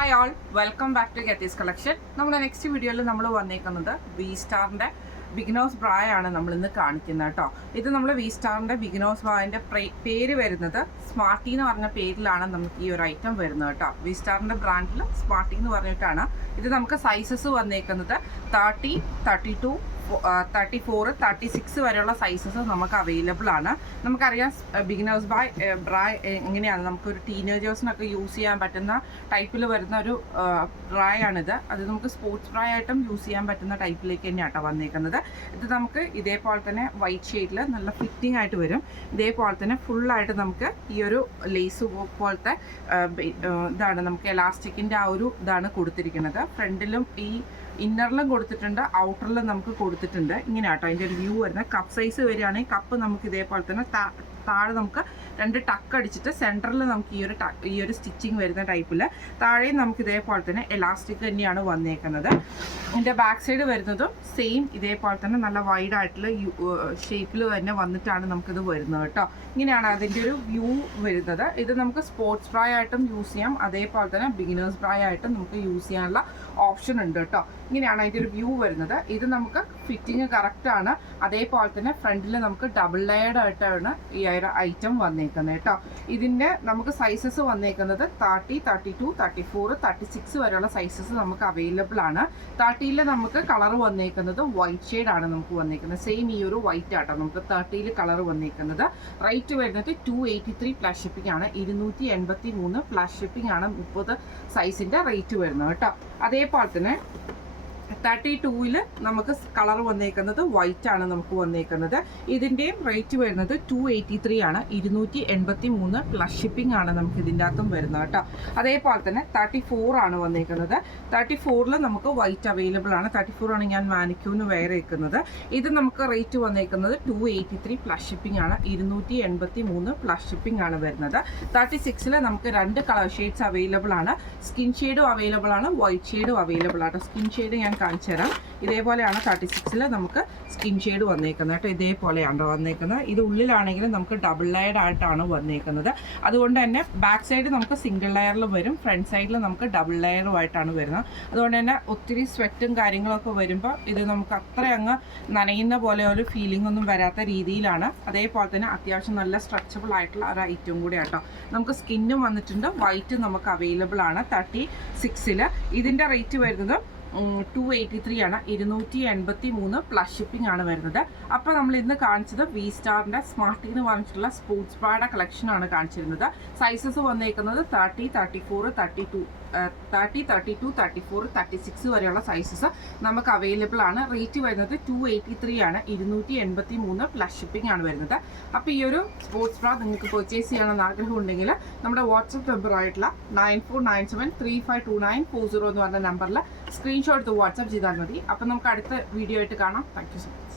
Hi all, welcome back to Getty's collection. നമ്മുടെ next വീഡിയോയിൽ നമ്മൾ വന്നേക്കുന്നത് വി സ്റ്റാറിൻ്റെ ബിഗിനേഴ്സ് ബ്രാ ആണ് നമ്മൾ ഇന്ന് കാണിക്കുന്നത് കേട്ടോ. ഇത് നമ്മൾ വി സ്റ്റാറിൻ്റെ ബിഗിനേഴ്സ് ബ്രാൻ്റെ പേര് വരുന്നത് സ്മാർട്ടി എന്ന് പറഞ്ഞ പേരിലാണ് നമുക്ക് ഈ ഒരു ഐറ്റം വരുന്നത് കേട്ടോ. വി സ്റ്റാറിൻ്റെ ബ്രാൻഡിൽ സ്മാർട്ടി എന്ന് പറഞ്ഞിട്ടാണ് ഇത്. നമുക്ക് സൈസസ് വന്നേക്കുന്നത് 30, 32, 34, 36 വരെയുള്ള സൈസസ് നമുക്ക് അവൈലബിൾ ആണ്. നമുക്കറിയാം ബിഗിനേഴ്സ് ബ്രാ എങ്ങനെയാണ് നമുക്കൊരു ടീനേജേഴ്സിനൊക്കെ യൂസ് ചെയ്യാൻ പറ്റുന്ന ടൈപ്പിൽ വരുന്ന ഒരു ബ്രായാണിത്. അത് നമുക്ക് സ്പോർട്സ് ബ്രാ ആയിട്ടും യൂസ് ചെയ്യാൻ പറ്റുന്ന ടൈപ്പിലേക്ക് തന്നെയാണ് കേട്ടോ വന്നേക്കുന്നത്. ഇത് നമുക്ക് ഇതേപോലെ തന്നെ വൈറ്റ് ഷെയ്ഡിൽ നല്ല ഫിറ്റിംഗ് ആയിട്ട് വരും. ഇതേപോലെ തന്നെ ഫുള്ളായിട്ട് നമുക്ക് ഈ ഒരു ലേസ് പോലത്തെ ഇതാണ് നമുക്ക് എലാസ്റ്റിക്കിൻ്റെ ആ ഒരു ഇതാണ് കൊടുത്തിരിക്കുന്നത്. ഫ്രണ്ടിലും ഈ ഇന്നറിലും കൊടുത്തിട്ടുണ്ട്, ഔട്ടറിലും നമുക്ക് കൊടുത്തിട്ടുണ്ട്. ഇങ്ങനെ കേട്ടോ അതിൻ്റെ ഒരു വ്യൂ വരുന്നത്. കപ്പ് സൈസ് വരികയാണെങ്കിൽ കപ്പ് നമുക്ക് ഇതേപോലെ തന്നെ താഴെ നമുക്ക് 2 ടക്ക് അടിച്ചിട്ട് സെൻറ്ററിൽ നമുക്ക് ഈ ഒരു സ്റ്റിച്ചിങ് വരുന്ന ടൈപ്പിൽ താഴെയും നമുക്ക് ഇതേപോലെ തന്നെ എലാസ്റ്റിക് തന്നെയാണ് വന്നേക്കുന്നത്. ഇതിൻ്റെ ബാക്ക് സൈഡ് വരുന്നതും സെയിം ഇതേപോലെ തന്നെ നല്ല വൈഡ് ആയിട്ടുള്ള ഷേപ്പിൽ തന്നെ വന്നിട്ടാണ് നമുക്കിത് വരുന്നത് കേട്ടോ. ഇങ്ങനെയാണ് അതിൻ്റെ ഒരു വ്യൂ വരുന്നത്. ഇത് നമുക്ക് സ്പോർട്സ് ബ്രാ ആയിട്ടും യൂസ് ചെയ്യാം, അതേപോലെ തന്നെ ബിഗിനേഴ്സ് ബ്രാ ആയിട്ടും നമുക്ക് യൂസ് ചെയ്യാനുള്ള ഓപ്ഷൻ ഉണ്ട് കേട്ടോ. ഇങ്ങനെയാണ് അതിൻ്റെ ഒരു വ്യൂ വരുന്നത്. ഇത് നമുക്ക് ഫിറ്റിങ് കറക്റ്റാണ്. അതേപോലെ തന്നെ ഫ്രണ്ടിൽ നമുക്ക് ഡബിൾ ലെയർഡ് ആയിട്ടാണ് ഈ ഒരു ഐറ്റം വന്നേക്കുന്നത് കേട്ടോ. ഇതിൻ്റെ നമുക്ക് സൈസസ് വന്നേക്കുന്നത് 30, 32, 34, 36 വരെയുള്ള സൈസസ് നമുക്ക് അവൈലബിൾ ആണ്. 30ൽ നമുക്ക് കളർ വന്നേക്കുന്നത് വൈറ്റ് ഷെയ്ഡാണ് നമുക്ക് വന്നേക്കുന്നത്. സെയിം ഈ ഒരു വൈറ്റ് ആട്ടോ നമുക്ക് 30ൽ കളർ വന്നേക്കുന്നത്. റേറ്റ് വരുന്നത് 283 പ്ലസ് ഷിപ്പിംഗ് ആണ്. 283 പ്ലസ് ഷിപ്പിംഗ് ആണ് 30 സൈസിൻ്റെ റേറ്റ് വരുന്നത് കേട്ടോ. അതേപോലെ തന്നെ 32ൽ നമുക്ക് കളർ വന്നേക്കുന്നത് വൈറ്റ് ആണ് നമുക്ക് വന്നേക്കുന്നത്. ഇതിൻ്റെയും റേറ്റ് വരുന്നത് 283 ആണ്. 283 പ്ലസ് ഷിപ്പിംഗ് ആണ് നമുക്ക് ഇതിൻ്റെ അകത്തും വരുന്നത് കേട്ടോ. അതേപോലെ തന്നെ 34 ആണ് വന്നേക്കുന്നത്. 34ൽ നമുക്ക് വൈറ്റ് അവൈലബിൾ ആണ്. 34 ആണ് ഞാൻ മാനിക്യൂന്ന് വേറെ വെക്കുന്നത്. ഇത് നമുക്ക് റേറ്റ് വന്നേക്കുന്നത് 283 പ്ലസ് ഷിപ്പിംഗ് ആണ്. 283 പ്ലസ് ഷിപ്പിംഗ് ആണ് വരുന്നത്. 36ൽ നമുക്ക് 2 കളർ ഷെയ്ഡ്സ് അവൈലബിൾ ആണ്. സ്കിൻ ഷെയ്ഡും അവൈലബിൾ ആണ്, വൈറ്റ് ഷെയ്ഡും അവൈലബിൾ ആണ്. സ്കിൻ ഷെയ്ഡ് ഞാൻ കാണിച്ചു തരാം. ഇതേപോലെയാണ് 36ൽ നമുക്ക് സ്കിൻ ഷെയ്ഡ് വന്നേക്കുന്നത് കേട്ടോ. ഇതേപോലെയാണ് വന്നേക്കുന്നത്. ഇത് ഉള്ളിലാണെങ്കിലും നമുക്ക് ഡബിൾ ലെയർഡ് ആയിട്ടാണ് വന്നേക്കുന്നത്. അതുകൊണ്ട് തന്നെ ബാക്ക് സൈഡ് നമുക്ക് സിംഗിൾ ലെയറിലും വരും, ഫ്രണ്ട് സൈഡിൽ നമുക്ക് ഡബിൾ ലെയറുമായിട്ടാണ് വരുന്നത്. അതുകൊണ്ട് തന്നെ ഒത്തിരി സ്വെറ്റും കാര്യങ്ങളൊക്കെ വരുമ്പോൾ ഇത് നമുക്ക് അത്ര അങ്ങ് നനയുന്ന പോലെ ഒരു ഫീലിംഗ് ഒന്നും വരാത്ത രീതിയിലാണ്. അതേപോലെ തന്നെ അത്യാവശ്യം നല്ല സ്ട്രെച്ചബിൾ ആയിട്ടുള്ള ഒരു ഐറ്റം കൂടെ കേട്ടോ. നമുക്ക് സ്കിന്നും വന്നിട്ടുണ്ട്, വൈറ്റ് നമുക്ക് അവൈലബിൾ ആണ് 36ൽ. ഇതിൻ്റെ റേറ്റ് വരുന്നത് 283 ആണ്. 283 പ്ലസ് ഷിപ്പിംഗ് ആണ് വരുന്നത്. അപ്പോൾ നമ്മൾ ഇന്ന് കാണിച്ചത് വി സ്റ്റാറിൻ്റെ സ്മാർട്ടി എന്ന് പറഞ്ഞിട്ടുള്ള സ്പോർട്സ് ബ്രായുടെ കളക്ഷനാണ് കാണിച്ചിരുന്നത്. സൈസസ് വന്നേക്കുന്നത് 30, 34, 32, 34, 36 വരെയുള്ള സൈസസ് നമുക്ക് അവൈലബിൾ ആണ്. റേറ്റ് വരുന്നത് 283 ആണ്. 283 പ്ലസ് ഷിപ്പിംഗ് ആണ് വരുന്നത്. അപ്പോൾ ഈ ഒരു സ്പോർട്സ് ബ്രാ നിങ്ങൾക്ക് പർച്ചേസ് ചെയ്യണമെന്ന് ആഗ്രഹം ഉണ്ടെങ്കിൽ നമ്മുടെ വാട്സപ്പ് നമ്പർ ആയിട്ടുള്ള 9497352940 എന്ന് പറഞ്ഞ നമ്പറിൽ സ്ക്രീൻഷോട്ട് എടുത്ത് വാട്സപ്പ് ചെയ്താൽ മതി. അപ്പോൾ നമുക്ക് അടുത്ത വീഡിയോ ആയിട്ട് കാണാം. Thank you so much.